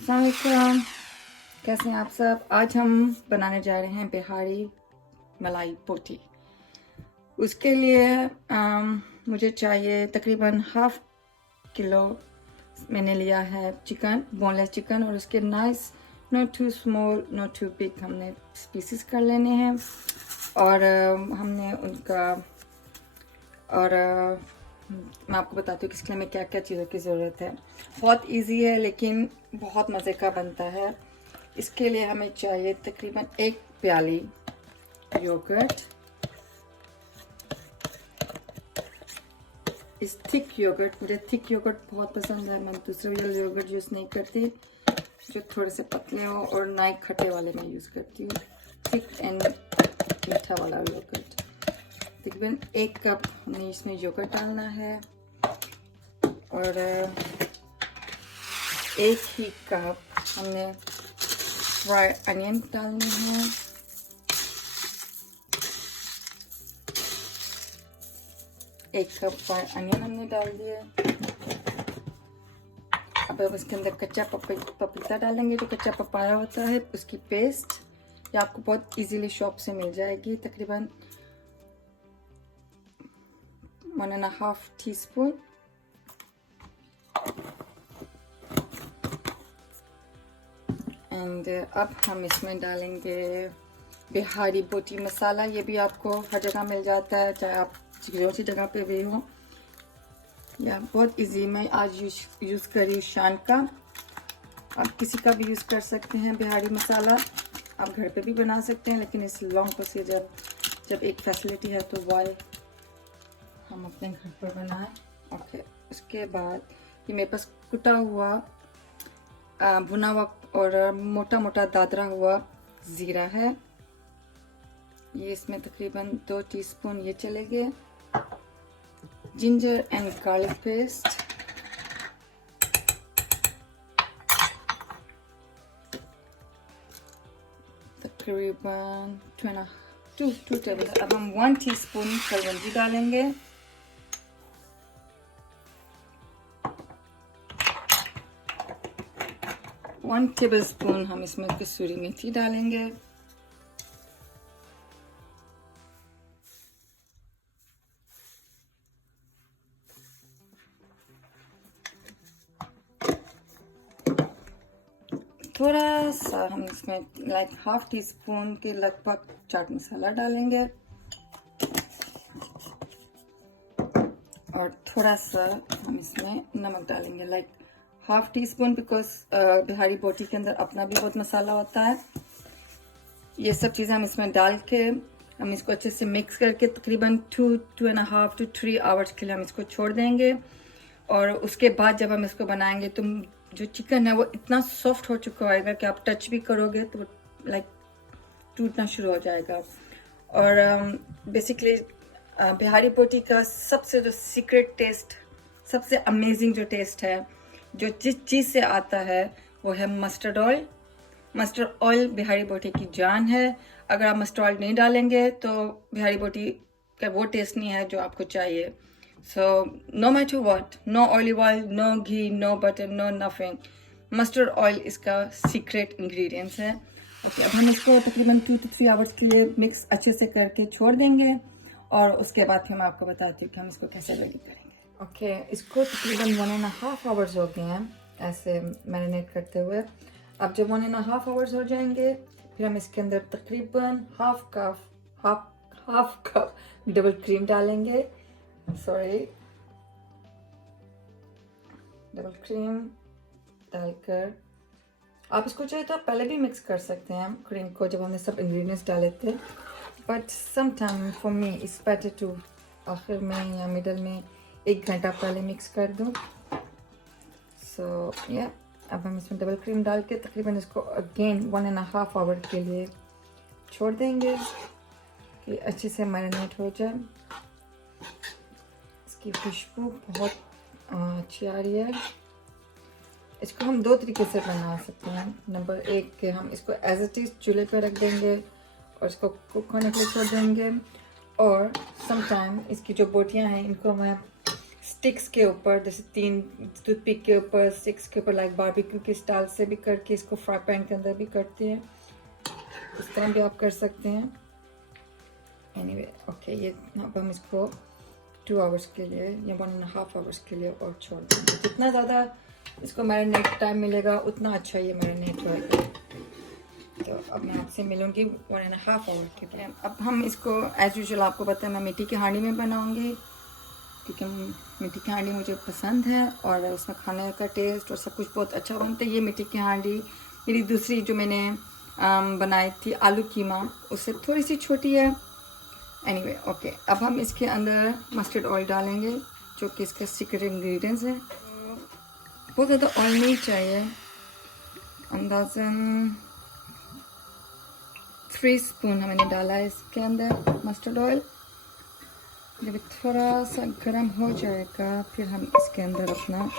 अस्सलाम वालेकुम, कैसे हैं आप सब। आज हम बनाने जा रहे हैं बिहारी मलाई बोटी। उसके लिए मुझे चाहिए तकरीबन हाफ किलो मैंने लिया है चिकन, बोनलेस चिकन, और उसके nice, not too small not too big, हमने पीसेस कर लेने हैं। और हमने उनका और मैं आपको बताती हूँ कि इसके लिए हमें क्या क्या चीज़ों की ज़रूरत है। बहुत इजी है लेकिन बहुत मज़े का बनता है। इसके लिए हमें चाहिए तकरीबन 1 प्याली योगर्ट। इस थिक योगर्ट, मुझे थिक योगर्ट बहुत पसंद है, मैं दूसरे वाले योगर्ट यूज़ नहीं करती जो थोड़े से पतले हो, और ना ही खट्टे वाले मैं यूज़ करती हूँ, थिक एंड मीठा वाला योगर्ट। तकरीबन 1 कप हमें इसमें योगर्ट डालना है, और 1 ही कप हमने फ्राइड अनियन डालने हैं, एक कप फ्राइड अनियन हमने डाल दिए। अब इसके अंदर कच्चा पपीता डालेंगे, जो कच्चा पपाया होता है उसकी पेस्ट, ये आपको बहुत इजीली शॉप से मिल जाएगी। तकरीबन 1.5 टीस्पून। एंड अब हम इसमें डालेंगे बिहारी बोटी मसाला। ये भी आपको हर जगह मिल जाता है, चाहे आप जो सी जगह पे भी हो। या बहुत इजी, मैं आज यूज़ करी शान का, आप किसी का भी यूज़ कर सकते हैं। बिहारी मसाला आप घर पे भी बना सकते हैं, लेकिन इस लॉन्ग प्रोसीजर जब एक फैसिलिटी है तो वाई हम अपने घर पर बनाएं। ओके, उसके बाद ये मेरे पास कुटा हुआ भुना हुआ और मोटा मोटा दादरा हुआ ज़ीरा है, ये इसमें तकरीबन 2 टीस्पून ये चलेंगे। जिंजर एंड गार्लिक पेस्ट, तकरीबन 2 टेबल। अब हम 1 टीस्पून कलौंजी डालेंगे, 1 टेबलस्पून हम इसमें कसूरी मेथी डालेंगे, थोड़ा सा हम इसमें लाइक हाफ टी स्पून के लगभग चाट मसाला डालेंगे, और थोड़ा सा हम इसमें नमक डालेंगे, like half tea spoon, because Bihari बोटी के अंदर अपना भी बहुत मसाला होता है। ये सब चीज़ें हम इसमें डाल के हम इसको अच्छे से मिक्स करके तकरीबन 2.5 to 3 आवर्स के लिए हम इसको छोड़ देंगे। और उसके बाद जब हम इसको बनाएंगे तो जो चिकन है वो इतना सॉफ्ट हो चुका होगा कि आप टच भी करोगे तो लाइक टूटना शुरू हो जाएगा। और बेसिकली बिहारी बोटी का सबसे जो सीक्रेट टेस्ट, सबसे अमेजिंग जो टेस्ट है, जो जिस चीज़ से आता है वो है mustard oil. Mustard oil Bihari बोटी की जान है। अगर आप मस्टर्ड ऑयल नहीं डालेंगे तो बिहारी बोटी का वो टेस्ट नहीं है जो आपको चाहिए। So no matter what, no olive oil, no ghee, no butter, no nothing, mustard oil इसका सीक्रेट इंग्रेडिएंट्स है। ओके, अब हम इसको तकरीबन 2 to 3 आवर्स के लिए मिक्स अच्छे से करके छोड़ देंगे, और उसके बाद फिर मैं आपको बताती हूँ कि हम इसको कैसे रेडी करेंगे। ओके, इसको तकरीबन 1.5 आवर्स हो गए हैं ऐसे मैरिनेट करते हुए। अब जब 1.5 आवर्स हो जाएंगे फिर हम इसके अंदर तकरीबन हाफ कप डबल क्रीम डालेंगे, डबल क्रीम डालकर आप इसको चाहे तो आप पहले भी मिक्स कर सकते हैं क्रीम को, जब हमने सब इंग्रेडिएंट्स डाले थे, but some time for me it's better to आखिर में या मिडल में 1 घंटा पहले मिक्स कर दूँ। सो या अब हम इसमें डबल क्रीम डाल के तकरीबन इसको अगेन 1.5 आवर के लिए छोड़ देंगे कि अच्छे से मैरिनेट हो जाए। इसकी खुशबू बहुत अच्छी आ रही है। इसको हम 2 तरीके से बना सकते हैं। नंबर 1 के हम इसको एज इट इज़ चूल्हे पर रख देंगे और इसको कुक होने के लिए छोड़ देंगे, और समटाइम इसकी जो बोटियां हैं इनको मैं स्टिक्स के ऊपर, जैसे 3 टूथपिक के ऊपर, स्टिक्स के ऊपर, लाइक बारबेक्यू के स्टाइल से भी करके इसको फ्राई पैन के अंदर भी करते हैं, इस तरह भी आप कर सकते हैं। एनीवे ओके, ये अब हम इसको 2 आवर्स के लिए या 1.5 आवर्स के लिए और छोड़ देंगे। जितना ज़्यादा इसको मैरिनेट टाइम मिलेगा उतना अच्छा ये मैरिनेट होएगा। तो अब मैं आपसे मिलूँगी 1.5 आवर के लिए। अब हम इसको एज यूजुअल, आपको पता है मैं मिट्टी की हांडी में बनाऊँगी, क्योंकि मिट्टी की हांडी मुझे पसंद है और उसमें खाने का टेस्ट और सब कुछ बहुत अच्छा बनता है। ये मिट्टी की हांडी मेरी दूसरी जो मैंने बनाई थी आलू कीमा, उससे थोड़ी सी छोटी है। एनीवे ओके, अब हम इसके अंदर मस्टर्ड ऑयल डालेंगे, जो कि इसका सीक्रेट इंग्रेडिएंट्स है। बहुत ज़्यादा ऑयल नहीं चाहिए, अंदाज़न 3 स्पून मैंने डाला है इसके अंदर मस्टर्ड ऑयल। जब थोड़ा सा गर्म हो जाएगा फिर हम इसके अंदर अपना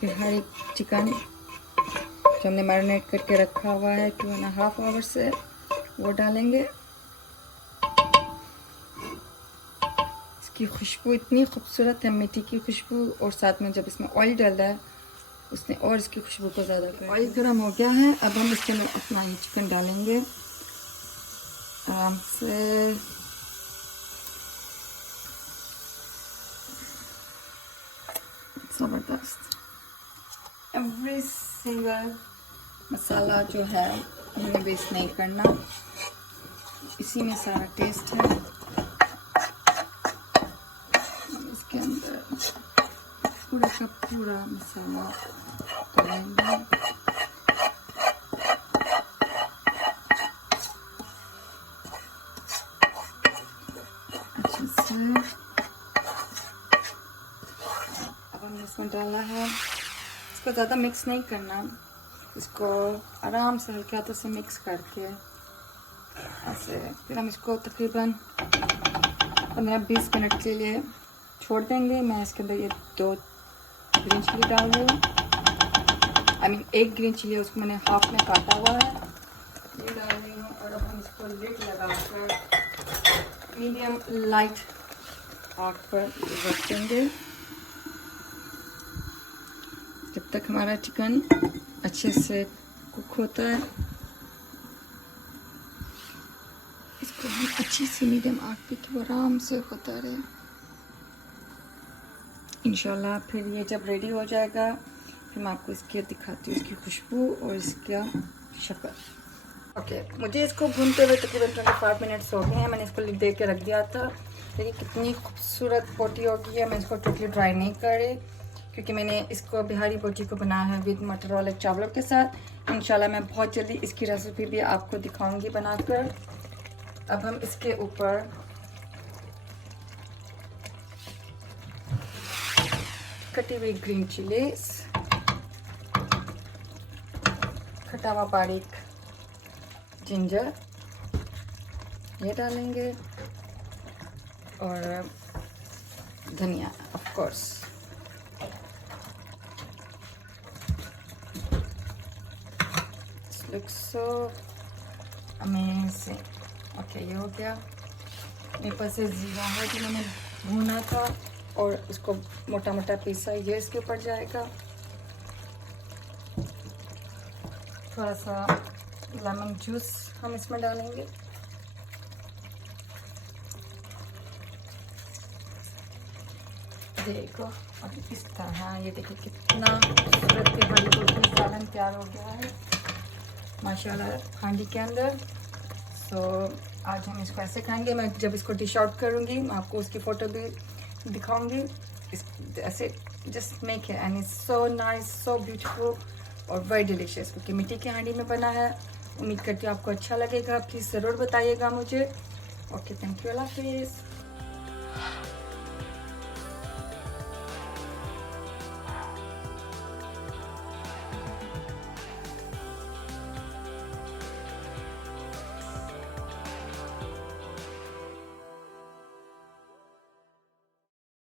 बिहारी चिकन जो हमने मैरिनेट करके रखा हुआ है 2.5 आवर से, वो डालेंगे। इसकी खुशबू इतनी खूबसूरत है, मीठी की खुशबू, और साथ में जब इसमें ऑयल डाला है उसने और इसकी खुशबू को ज़्यादा कर। ऑयल गर्म हो गया है, अब हम इसके अंदर अपना ये चिकन डालेंगे आराम से। ज़बरदस्त। एवरी सिंगल मसाला जो है हमें वेस्ट नहीं करना, इसी में सारा टेस्ट है। इसके अंदर पूरा का पूरा मसाला डालेंगे। अच्छे से अब हमने इसमें डाला है, इसको ज़्यादा मिक्स नहीं करना, इसको आराम से हल्के हाथों से मिक्स करके ऐसे फिर हम इसको तकरीबन 15-20 मिनट के लिए छोड़ देंगे। मैं इसके अंदर ये 2 ग्रीन चिली डाल रही हूँ, आई मीन 1 ग्रीन चिली है, उसको मैंने हाफ में काटा हुआ है, ये डाल रही हूँ। और अब हम इसको लिड लगाकर मीडियम लाइट आग पर रख देंगे जब तक हमारा चिकन अच्छे से कुक होता है। इसको हम अच्छी सी मीडियम आग पे तो आराम से होता रहे। इंशाल्लाह फिर ये जब रेडी हो जाएगा फिर मैं आपको इसकी दिखाती हूँ, इसकी खुशबू और इसका शक्ल। ओके, मुझे इसको भूनते हुए तकरीबन 25 मिनट्स हो गए हैं। मैंने इसको लिड दे के रख दिया था। देखिए कितनी खूबसूरत बोटी हो गई है। मैं इसको टोटली ड्राई नहीं कर रही, क्योंकि मैंने इसको बिहारी बोटी को बनाया है विद मटर वाले चावलों के साथ। इंशाल्लाह मैं बहुत जल्दी इसकी रेसिपी भी आपको दिखाऊंगी बनाकर। अब हम इसके ऊपर कटी हुई ग्रीन चिलीज, कटा हुआ बारीक जिंजर ये डालेंगे और धनिया of course. Looks so amazing. Okay, ये हो गया। मेरे पास से जीरा है जो मैंने भूना था और उसको मोटा मोटा पीसा, ये इसके ऊपर जाएगा। थोड़ा सा लेमन जूस हम इसमें डालेंगे। देखो और इस तरह ये देखिए कितना खूबसूरत बिहारी बोटी सालन तैयार हो गया है माशाल्लाह हांडी के अंदर। सो आज हम इसको ऐसे खाएंगे। मैं जब इसको डिश आउट करूँगी मैं आपको उसकी फ़ोटो भी दिखाऊंगी। इस ऐसे जस्ट मेक है and it's so nice, so beautiful और वेरी डिलीशियस, क्योंकि मिट्टी की हांडी में बना है। उम्मीद करती हूँ आपको अच्छा लगेगा। प्लीज़ ज़रूर बताइएगा मुझे। ओके, थैंक यू, अल्लाह हाफिज़।